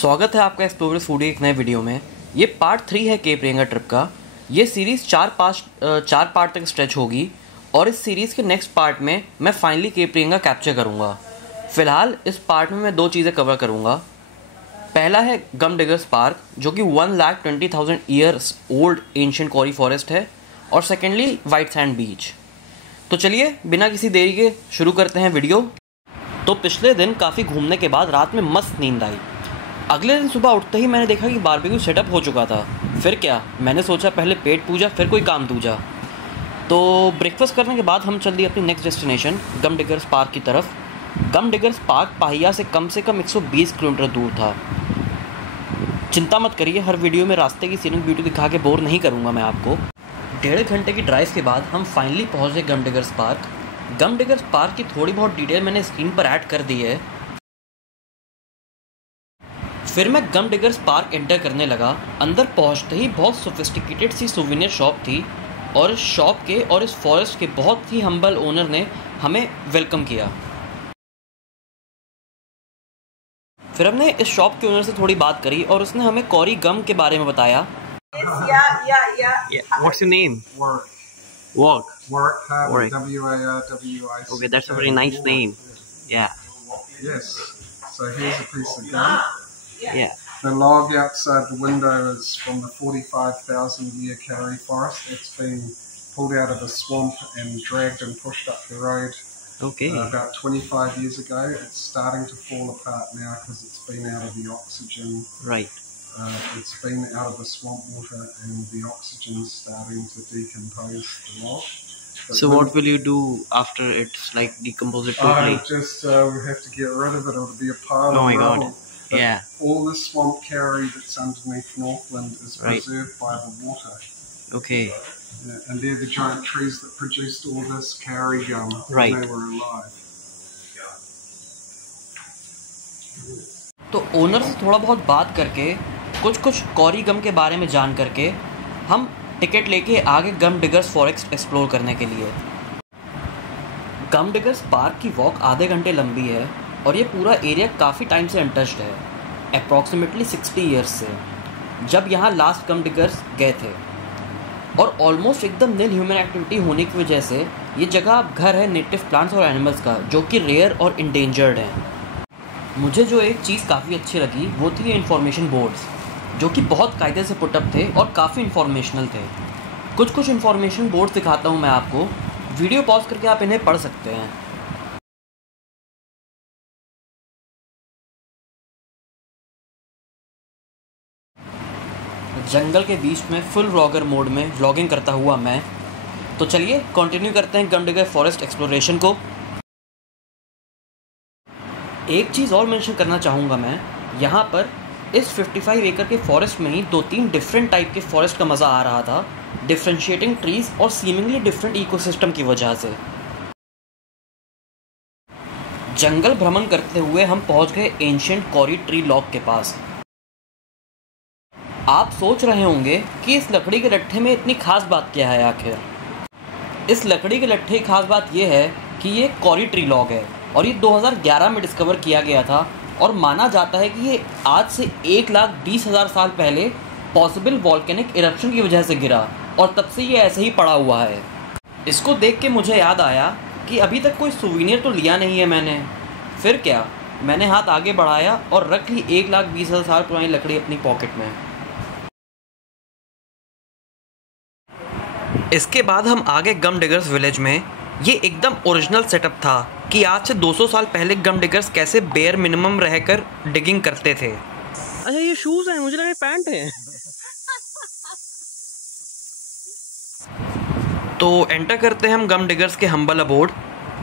स्वागत है आपका एक्सप्लोरर्स फूडी एक नए वीडियो में। ये पार्ट 3 है केप रेंगा ट्रिप का। ये सीरीज़ चार पार्ट तक स्ट्रेच होगी और इस सीरीज़ के नेक्स्ट पार्ट में मैं फाइनली केप रेंगा कैप्चर करूँगा। फ़िलहाल इस पार्ट में मैं दो चीज़ें कवर करूँगा। पहला है गम डिगर्स पार्क, जो कि 1,20,000 years old ancient Carry forest है, और सेकेंडली वाइट सैंड बीच। तो चलिए बिना किसी देरी के शुरू करते हैं वीडियो। तो पिछले दिन काफ़ी घूमने के बाद रात में मस्त नींद आई। अगले दिन सुबह उठते ही मैंने देखा कि बारबेक्यू सेटअप हो चुका था। फिर क्या, मैंने सोचा पहले पेट पूजा फिर कोई काम दूजा। तो ब्रेकफास्ट करने के बाद हम चल दिए अपनी नेक्स्ट डेस्टिनेशन गम डिगर्स पार्क की तरफ। गम डिगर्स पार्क पाहिया से कम 120 किलोमीटर दूर था। चिंता मत करिए, हर वीडियो में रास्ते की सीनिक ब्यूटी दिखा के बोर नहीं करूँगा मैं आपको। 1.5 घंटे की ड्राइव के बाद हम फाइनली पहुँच गए गम डिगर्स पार्क। गम डिगर्स पार्क की थोड़ी बहुत डिटेल मैंने स्क्रीन पर ऐड कर दी है। फिर मैं गम डिगर्स पार्क एंटर करने लगा। अंदर पहुंचते ही बहुत सोफिस्टिकेटेड सी सुवेनियर शॉप थी, और इस शॉप के और इस फॉरेस्ट के बहुत ही हम्बल ओनर ने हमें वेलकम किया। फिर हमने इस शॉप के ओनर से थोड़ी बात करी और उसने हमें कॉरी गम के बारे में बताया। What's your name? Work. W-A-R-W-I. Okay, that's a very nice name. Yeah. Yes. So here's a piece of gum. Yeah. The log outside the window is from the 45,000 year Karri forest. It's been pulled out of the swamp and dragged and pushed up the road. Okay. About 25 years ago. It's starting to fall apart now because it's been out of the oxygen. Right. It's been out of the swamp water and the oxygen's starting to decompose the log. So what will you do after it's like decomposed totally? Just we have to get rid of it. It'll be a pile Oh of my God. rubble. But Yeah. all the swamp Karri that's underneath Northland is Right. preserved by the water. Okay. Yeah, and they're the giant trees that produced all this Karri gum Right. when they were alive. तो owner से थोड़ा बहुत बात करके कुछ Carry गम के बारे में जान करके हम टिकट लेके आगे गम डिगर्स फॉरेस्ट एक्सप्लोर करने के लिए। गम डिगर्स पार्क की वॉक आधे घंटे लंबी है और ये पूरा एरिया काफ़ी टाइम से अनटच्ड है, अप्रॉक्सीमेटली 60 ईयर्स से, जब यहाँ लास्ट गम डिगर्स गए थे। और ऑलमोस्ट एकदम नील ह्यूमन एक्टिविटी होने की वजह से ये जगह घर है नेटिव प्लांट्स और एनिमल्स का, जो कि रेयर और इंडेंजर्ड हैं। मुझे जो एक चीज़ काफ़ी अच्छी लगी वो थी इन्फॉर्मेशन बोर्ड्स, जो कि बहुत कायदे से पुटअप थे और काफ़ी इन्फॉर्मेशनल थे। कुछ इन्फॉर्मेशन बोर्ड्स दिखाता हूँ मैं आपको, वीडियो पॉज करके आप इन्हें पढ़ सकते हैं। जंगल के बीच में फुल व्लॉगर मोड में व्लॉगिंग करता हुआ मैं। तो चलिए कंटिन्यू करते हैं गम डिगर फॉरेस्ट एक्सप्लोरेशन को। एक चीज़ और मेंशन करना चाहूँगा मैं, यहाँ पर इस 55 एकड़ के फॉरेस्ट में ही 2-3 डिफरेंट टाइप के फॉरेस्ट का मज़ा आ रहा था, डिफ्रेंशिएटिंग ट्रीज और सीमिंगली डिफरेंट इकोसिस्टम की वजह से। जंगल भ्रमण करते हुए हम पहुँच गए एंशिएंट कॉरी ट्री लॉग के पास। आप सोच रहे होंगे कि इस लकड़ी के लट्ठे में इतनी खास बात क्या है। आखिर इस लकड़ी के लट्ठे की खास बात यह है कि ये कॉरी ट्री लॉग है और ये 2011 में डिस्कवर किया गया था, और माना जाता है कि ये आज से 1,20,000 साल पहले पॉसिबल वॉल्केनिक इरप्शन की वजह से गिरा, और तब से ये ऐसे ही पड़ा हुआ है। इसको देख के मुझे याद आया कि अभी तक कोई सुवीनियर तो लिया नहीं है मैंने। फिर क्या, मैंने हाथ आगे बढ़ाया और रख ली 1,20,000 साल पुरानी लकड़ी अपनी पॉकेट में। इसके बाद हम आगे गम डिगर्स विलेज में। ये एकदम ओरिजिनल सेटअप था कि आज से 200 साल पहले गम डिगर्स कैसे बेयर मिनिमम रहकर डिगिंग करते थे। अच्छा, ये शूज हैं, मुझे लगा पैंट है। तो एंटर करते हैं हम गम डिगर्स के हम्बल अबोर्ड।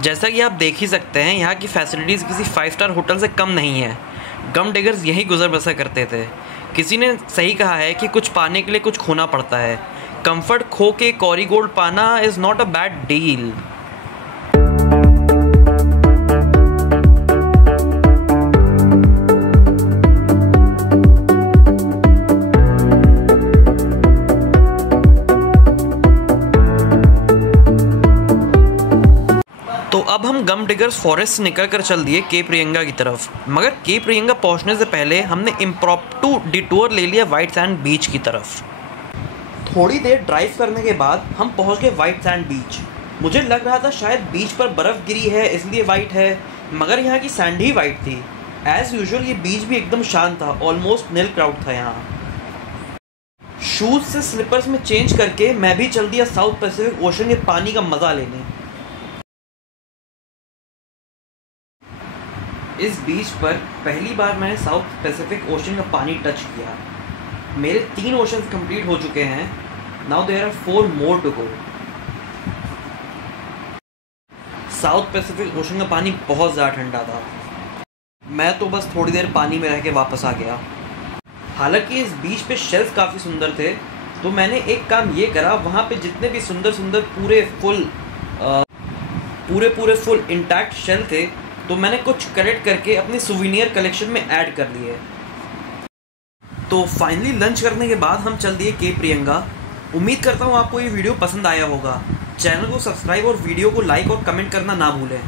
जैसा कि आप देख ही सकते हैं, यहाँ की फैसिलिटीज़ किसी 5 स्टार होटल से कम नहीं है। गम डिगर्स यही गुजर बसर करते थे। किसी ने सही कहा है कि कुछ पाने के लिए कुछ खोना पड़ता है। कंफर्ट खो के कॉरी गोल्ड पाना is not a bad deal. तो अब हम गम डिगर्स फॉरेस्ट से निकल कर चल दिए केप रियंगा की तरफ, मगर केप रियंगा पहुंचने से पहले हमने इम्प्रॉम्प्टू डिटूर ले लिया वाइट सैंड बीच की तरफ। थोड़ी देर ड्राइव करने के बाद हम पहुंच गए वाइट सैंड बीच। मुझे लग रहा था शायद बीच पर बर्फ़ गिरी है इसलिए वाइट है, मगर यहाँ की सैंड ही वाइट थी। एज़ यूजुअल ये बीच भी एकदम शांत था, ऑलमोस्ट नील क्राउड था यहाँ। शूज़ से स्लीपर्स में चेंज करके मैं भी चल दिया साउथ पैसिफिक ओशन के पानी का मज़ा लेने। इस बीच पर पहली बार मैंने साउथ पैसिफिक ओशन का पानी टच किया। मेरे 3 ओशन कंप्लीट हो चुके हैं। Now there are 4 more to go. South Pacific Ocean का पानी बहुत ज़्यादा ठंडा था। मैं तो बस थोड़ी देर पानी में रह के वापस आ गया। हालांकि इस बीच पे शेल्स काफ़ी सुंदर थे, तो मैंने एक काम ये करा, वहाँ पे जितने भी सुंदर सुंदर पूरे फुल इंटैक्ट शेल थे, तो मैंने कुछ कलेक्ट करके अपनी सुविनियर कलेक्शन में ऐड कर लिए। तो फाइनली लंच करने के बाद हम चल दिए केप रियंगा। उम्मीद करता हूँ आपको ये वीडियो पसंद आया होगा। चैनल को सब्सक्राइब और वीडियो को लाइक और कमेंट करना ना भूलें।